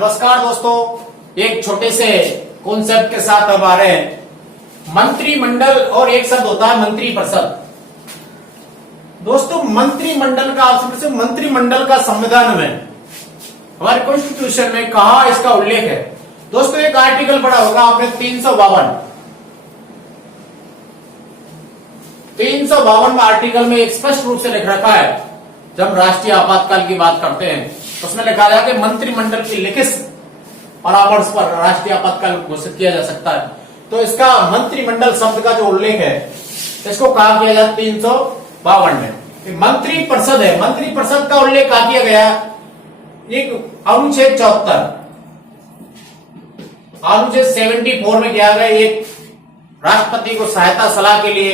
नमस्कार दोस्तों, एक छोटे से कॉन्सेप्ट के साथ अब आ रहे हैं मंत्रिमंडल और एक शब्द होता है मंत्रिपरिषद। दोस्तों मंत्रिमंडल का आपसे मंत्रिमंडल का संविधान में हमारे कॉन्स्टिट्यूशन में कहा इसका उल्लेख है। दोस्तों एक आर्टिकल पढ़ा होगा आपने 352 आर्टिकल में एक स्पष्ट रूप से लिख रखा है, जब राष्ट्रीय आपातकाल की बात करते हैं उसमें लिखा गया कि मंत्रिमंडल की लिखित परामर्श पर राष्ट्रीय आपातकाल घोषित किया जा सकता है। तो इसका मंत्रिमंडल शब्द का जो उल्लेख है इसको कहा किया जाता 352 में मंत्रिपरिषद है। मंत्रिपरिषद का उल्लेख कहा किया गया एक अनुच्छेद 74 अनुच्छेद 74 में किया गया। एक राष्ट्रपति को सहायता सलाह के लिए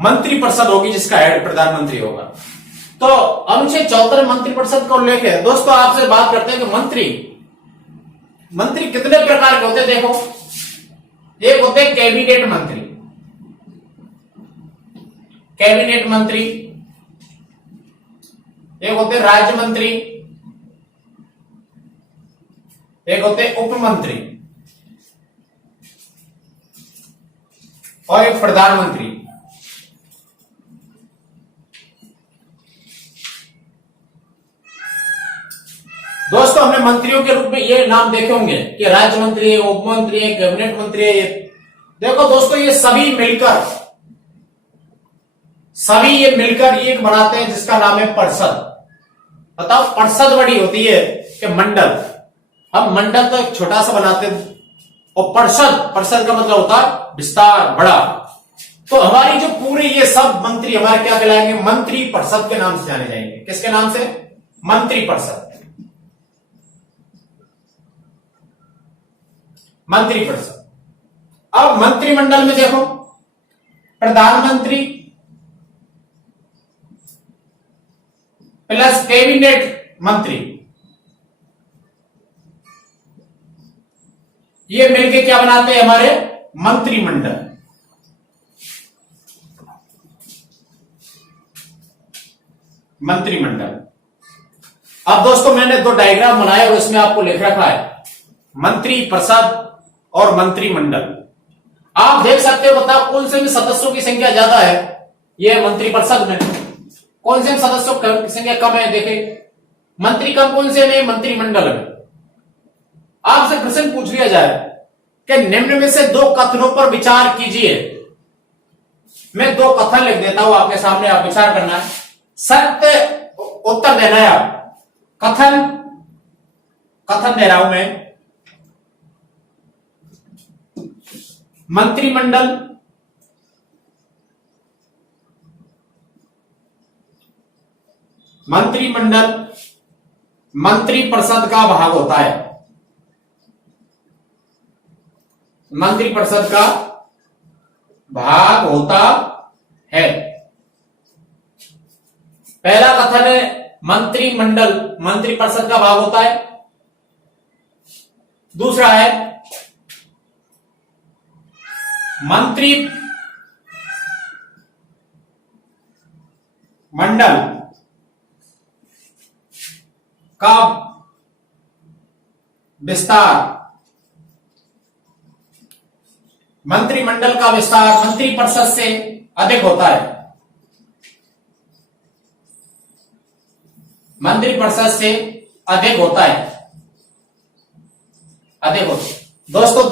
मंत्रिपरिषद होगी जिसका हेड प्रधानमंत्री होगा। तो अनुच्छेद 74 मंत्रिपरिषद का उल्लेख है। दोस्तों आपसे बात करते हैं कि मंत्री कितने प्रकार के होते हैं। देखो, एक होते हैं कैबिनेट मंत्री, एक होते राज्य मंत्री, एक होते उप मंत्री और एक प्रधानमंत्री। दोस्तों हमने मंत्रियों के रूप में ये नाम देखे होंगे कि राज्य मंत्री है, उप मंत्री है, कैबिनेट मंत्री है। देखो दोस्तों ये सभी मिलकर एक बनाते हैं जिसका नाम है परिषद। बताओ परिषद बड़ी होती है कि मंडल। हम मंडल तो एक छोटा सा बनाते हैं और परिषद का मतलब होता है विस्तार, बड़ा। तो हमारी जो पूरे ये सब मंत्री हमारे क्या कहलाएंगे, मंत्री परिषद के नाम से जाने जाएंगे। किसके नाम से? मंत्री परिषद। अब मंत्रिमंडल में देखो प्रधानमंत्री प्लस कैबिनेट मंत्री, ये मिलके क्या बनाते हैं हमारे मंत्रिमंडल। अब दोस्तों मैंने दो डायग्राम बनाए और इसमें आपको लिख रखा है मंत्री परिषद और मंत्रिमंडल। आप देख सकते हो, बताओ कौन से में सदस्यों की संख्या ज्यादा है? ये मंत्रिपरिषद में। कौन से सदस्यों की संख्या कम है? देखे मंत्री कम कौन से में? मंत्रिमंडल में। आपसे प्रश्न पूछ लिया जाए कि निम्न में से दो कथनों पर विचार कीजिए। मैं दो कथन लिख देता हूं आपके सामने, आप विचार करना है, सत्य उत्तर देना है। आप कथन दे रहा हूं मैं। मंत्रिमंडल मंत्रिपरिषद का भाग होता है। मंत्रिपरिषद का भाग होता है। पहला कथन है मंत्रिमंडल मंत्रिपरिषद का भाग होता है। दूसरा है मंत्रिमंडल का विस्तार। मंत्रिमंडल का विस्तार मंत्रिपरिषद से अधिक होता है। मंत्रिपरिषद से अधिक होता है। दोस्तों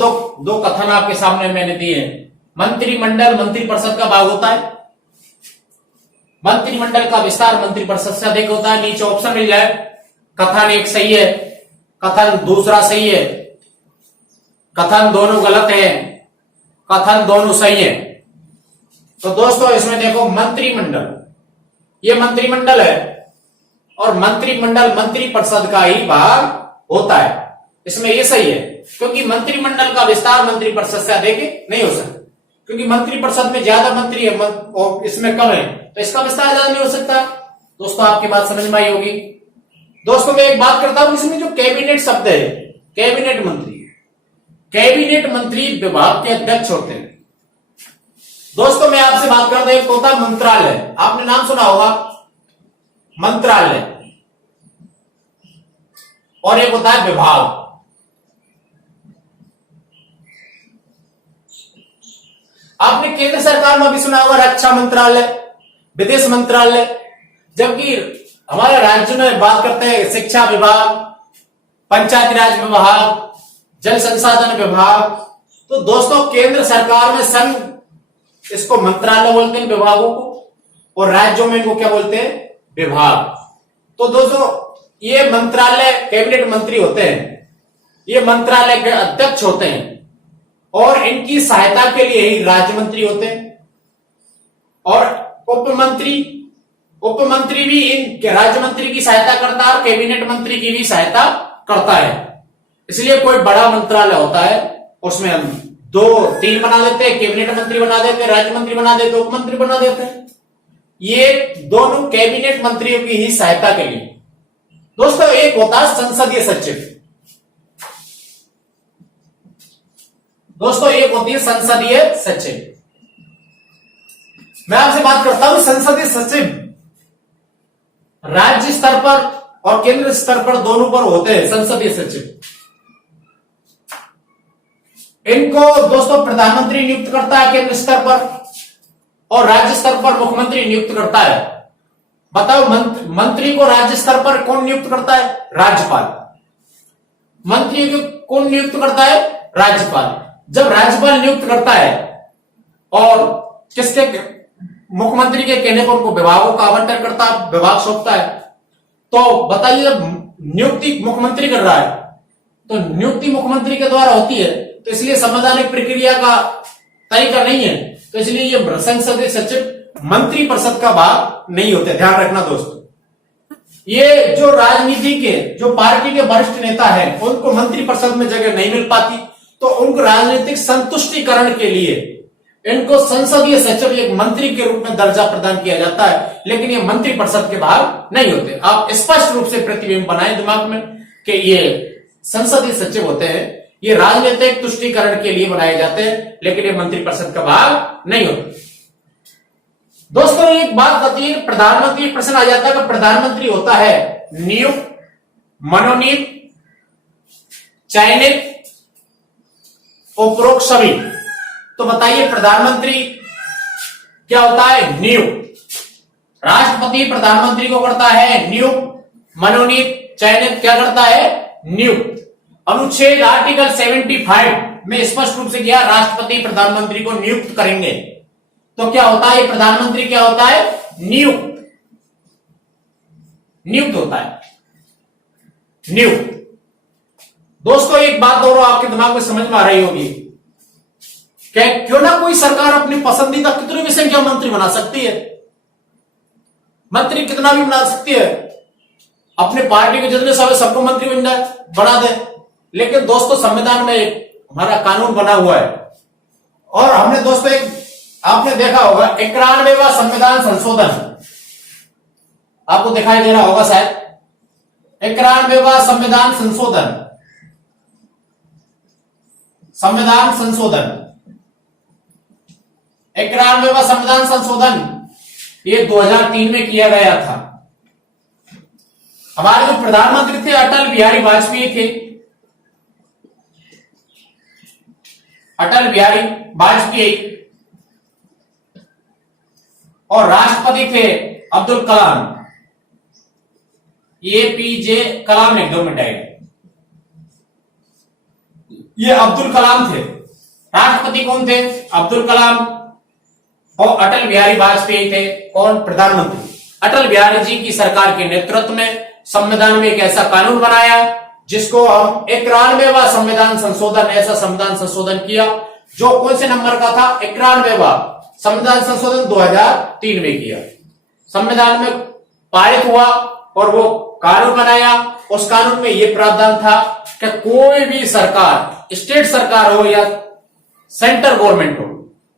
दो कथन आपके सामने मैंने दिए हैं। मंत्रिमंडल मंत्रिपरिषद का भाग होता है। मंत्रिमंडल का विस्तार मंत्रिपरिषद से अधिक होता है। नीचे ऑप्शन मिल जाए, कथन एक सही है, कथन दूसरा सही है, कथन दोनों गलत है, कथन दोनों सही है। तो दोस्तों इसमें देखो मंत्रिमंडल, ये मंत्रिमंडल है और मंत्रिमंडल मंत्रिपरिषद का ही भाग होता है। इसमें ये सही है क्योंकि मंत्रिमंडल का विस्तार मंत्रिपरिषद से अधिक नहीं हो सकता, क्योंकि मंत्रिपरिषद में ज्यादा मंत्री है और इसमें कम है, तो इसका विस्तार ज्यादा नहीं हो सकता। दोस्तों आपकी बात समझ में आई होगी। दोस्तों मैं एक बात करता हूं, इसमें जो कैबिनेट शब्द है, कैबिनेट मंत्री विभाग के अध्यक्ष होते हैं। दोस्तों मैं आपसे बात करता हूं, एक होता है मंत्रालय, आपने नाम सुना होगा मंत्रालय, और एक होता है विभाग। आपने केंद्र सरकार में भी सुना होगा रक्षा मंत्रालय, विदेश मंत्रालय, जबकि हमारे राज्य में बात करते हैं शिक्षा विभाग, पंचायती राज विभाग, जल संसाधन विभाग। तो दोस्तों केंद्र सरकार में संघ इसको मंत्रालय बोलते हैं विभागों को, और राज्यों में इनको क्या बोलते हैं, विभाग। तो दोस्तों ये मंत्रालय कैबिनेट मंत्री होते हैं, ये मंत्रालय के अध्यक्ष होते हैं, और इनकी सहायता के लिए ही राज्य मंत्री होते हैं। और उपमंत्री भी इन राज्य मंत्री की सहायता करता है और कैबिनेट मंत्री की भी सहायता करता है। इसलिए कोई बड़ा मंत्रालय होता है उसमें हम 2-3 बना देते हैं, कैबिनेट मंत्री बना देते हैं, राज्य मंत्री बना देते हैं, उपमंत्री बना देते हैं। ये दोनों कैबिनेट मंत्रियों की ही सहायता के लिए। दोस्तों एक होता है संसदीय सचिव, दोस्तों एक होती है संसदीय सचिव। मैं आपसे बात करता हूं संसदीय सचिव राज्य स्तर पर और केंद्र स्तर पर दोनों पर होते हैं संसदीय सचिव। इनको दोस्तों प्रधानमंत्री नियुक्त करता है केंद्र स्तर पर, और राज्य स्तर पर मुख्यमंत्री नियुक्त करता है। बताओ मंत्री को राज्य स्तर पर कौन नियुक्त करता है, राज्यपाल। मंत्री को कौन नियुक्त करता है, राज्यपाल। जब राज्यपाल नियुक्त करता है और किसके, मुख्यमंत्री के कहने पर उनको विभागों का आवंटन करता है, विभाग सौंपता है। तो बताइए जब नियुक्ति मुख्यमंत्री कर रहा है तो नियुक्ति मुख्यमंत्री के द्वारा होती है, तो इसलिए संवैधानिक प्रक्रिया का तरीका नहीं है। तो इसलिए ये संसदीय सचिव मंत्री परिषद का भाग नहीं होते, ध्यान रखना दोस्तों। ये जो राजनीति के, जो पार्टी के वरिष्ठ नेता हैं, उनको मंत्री परिषद में जगह नहीं मिल पाती, तो उनको राजनीतिक संतुष्टिकरण के लिए इनको संसदीय सचिव एक मंत्री के रूप में दर्जा प्रदान किया जाता है, लेकिन ये मंत्री परिषद के भाग नहीं होते। आप स्पष्ट रूप से प्रतिबिंब बनाएं दिमाग में कि ये संसदीय सचिव होते हैं, ये राजनीतिक तुष्टिकरण के लिए बनाए जाते हैं, लेकिन ये मंत्री परिषद का भाग नहीं होते। दोस्तों एक बात बताइए, प्रधानमंत्री प्रश्न आ जाता है कि प्रधानमंत्री होता है नियुक्त, मनोनीत, चयनित, उपरोक्त सभी। तो बताइए प्रधानमंत्री क्या होता है, नियुक्त। राष्ट्रपति प्रधानमंत्री को करता है नियुक्त, मनोनीत, चयनित, क्या करता है, नियुक्त। अनुच्छेद आर्टिकल 75 में स्पष्ट रूप से किया राष्ट्रपति प्रधानमंत्री को नियुक्त करेंगे। तो क्या होता है, प्रधानमंत्री क्या होता है, नियुक्त, नियुक्त होता है, नियुक्त। दोस्तों एक बात और आपके दिमाग में समझ में आ रही होगी, क्यों ना कोई सरकार अपनी पसंदीदा कितने भी संख्या मंत्री बना सकती है, मंत्री कितना भी बना सकती है, अपने पार्टी के जितने सभी सबको मंत्री बना दे। लेकिन दोस्तों संविधान में हमारा कानून बना हुआ है, और हमने दोस्तों एक आपने देखा होगा 91वां संविधान संशोधन, आपको दिखाई दे रहा होगा शायद, 91वां संविधान संशोधन, संविधान संशोधन 91वां संविधान संशोधन ये 2003 में किया गया था। हमारे जो प्रधानमंत्री थे अटल बिहारी वाजपेयी थे, अटल बिहारी वाजपेयी, और राष्ट्रपति थे अब्दुल कलाम, APJ कलाम ने 2 मिनट। ये अब्दुल कलाम थे, राष्ट्रपति कौन थे, अब्दुल कलाम, और अटल बिहारी वाजपेयी थे कौन, प्रधानमंत्री। अटल बिहारी जी की सरकार के नेतृत्व में संविधान में एक ऐसा कानून बनाया जिसको हम 91वां संविधान संशोधन, ऐसा संविधान संशोधन किया जो कौन से नंबर का था, 91वां संविधान संशोधन 2003 में किया। संविधान में पारित हुआ और वो कानून बनाया। उस कानून में यह प्रावधान था कि कोई भी सरकार, स्टेट सरकार हो या सेंट्रल गवर्नमेंट हो,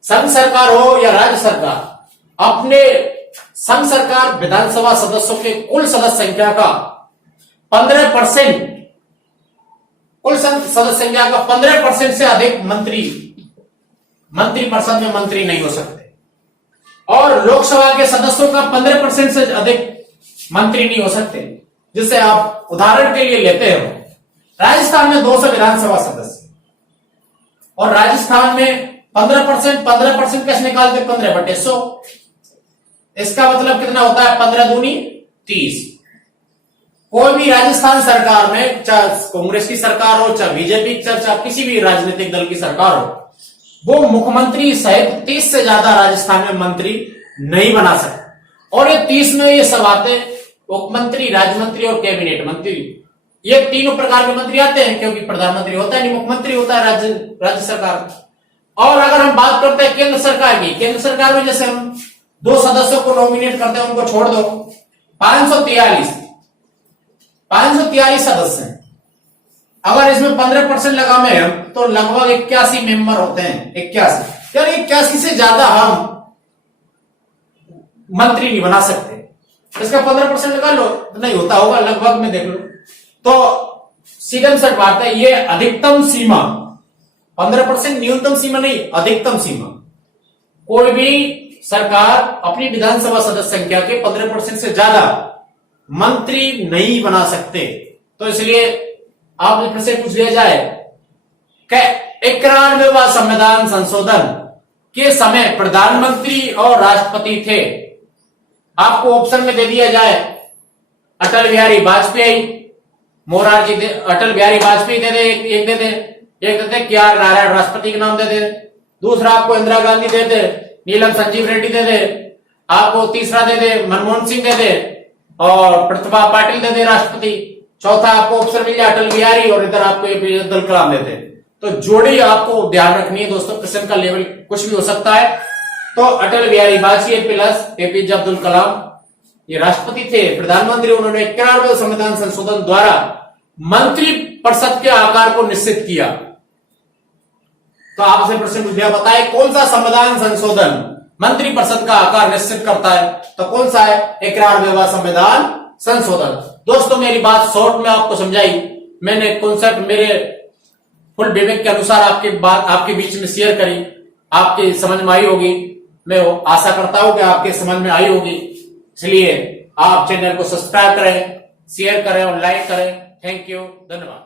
संघ सरकार हो या राज्य सरकार, अपने संघ सरकार विधानसभा सदस्यों के कुल सदस्य संख्या का 15%, कुल सदस्य संख्या का 15% से अधिक मंत्री परिषद में मंत्री नहीं हो सकते, और लोकसभा के सदस्यों का 15% से अधिक मंत्री नहीं हो सकते। जिसे आप उदाहरण के लिए लेते हो, राजस्थान में 200 विधानसभा सदस्य, और राजस्थान में 15% कैसे निकालते? 15/100। इसका मतलब कितना होता है? 15 दूनी 30। कोई भी राजस्थान सरकार में, चाहे कांग्रेस की सरकार हो, चाहे बीजेपी, चाहे किसी भी राजनीतिक दल की सरकार हो, वो मुख्यमंत्री सहित 30 से ज्यादा राजस्थान में मंत्री नहीं बना सकते। और ये 30 में ये सब आते हैं, मुख्यमंत्री, राज्य मंत्री और कैबिनेट मंत्री। ये तीनों प्रकार के मंत्री आते हैं, क्योंकि प्रधानमंत्री होता है नहीं, मुख्यमंत्री होता है राज्य सरकार। और अगर हम बात करते हैं केंद्र सरकार की, केंद्र सरकार में जैसे हम 2 सदस्यों को नॉमिनेट करते हैं, उनको छोड़ दो, 543 सदस्य हैं। अगर इसमें 15% लगावे हम तो लगभग 81 मेंबर होते हैं। 81 यानी 81 से ज्यादा हम मंत्री नहीं बना सकते। इसका 15% लगा लो, नहीं होता होगा, लगभग में देख लो। तो सीधम सर बात है, ये अधिकतम सीमा 15%, न्यूनतम सीमा नहीं, अधिकतम सीमा। कोई भी सरकार अपनी विधानसभा सदस्य संख्या के 15% से ज्यादा मंत्री नहीं बना सकते। तो इसलिए आप प्रश्न पूछ लिया जाए कि 91वां संविधान संशोधन के समय प्रधानमंत्री और राष्ट्रपति थे। आपको ऑप्शन में दे दिया जाए, अटल बिहारी वाजपेयी, मोरारजी, अटल बिहारी वाजपेयी दे दे, एक दे दे, KR नारायण राष्ट्रपति के नाम दे दे, दूसरा आपको इंदिरा गांधी दे दे, नीलम संजीव रेड्डी दे दे, आपको तीसरा दे दे मनमोहन सिंह दे दे, और प्रतिभा पाटिल दे दे राष्ट्रपति, चौथा आपको ऑप्शन मिल जाए अटल बिहारी, और इधर आपको APJ अब्दुल कलाम दे दे। तो जोड़ी आपको ध्यान रखनी है दोस्तों, क्वेश्चन का लेवल कुछ भी हो सकता है। तो अटल बिहारी वाजपेयी प्लस APJ अब्दुल कलाम ये राष्ट्रपति थे, प्रधानमंत्री। उन्होंने 91वें संविधान संशोधन द्वारा मंत्री परिषद के आकार को निश्चित किया। तो आपसे प्रश्न पूछ लिया, बताए कौन सा संविधान संशोधन मंत्री परिषद का आकार निश्चित करता है? तो कौन सा है? 91वां संविधान संशोधन। दोस्तों मेरी बात शॉर्ट में आपको समझाई मैंने, कॉन्सेप्ट मेरे फुल विवेक के अनुसार आपकी बात आपके बीच में शेयर करी, आपकी समझ में आई होगी। मैं आशा करता हूं कि आपके समझ में आई होगी। इसलिए आप चैनल को सब्सक्राइब करें, शेयर करें और लाइक करें। थैंक यू, धन्यवाद।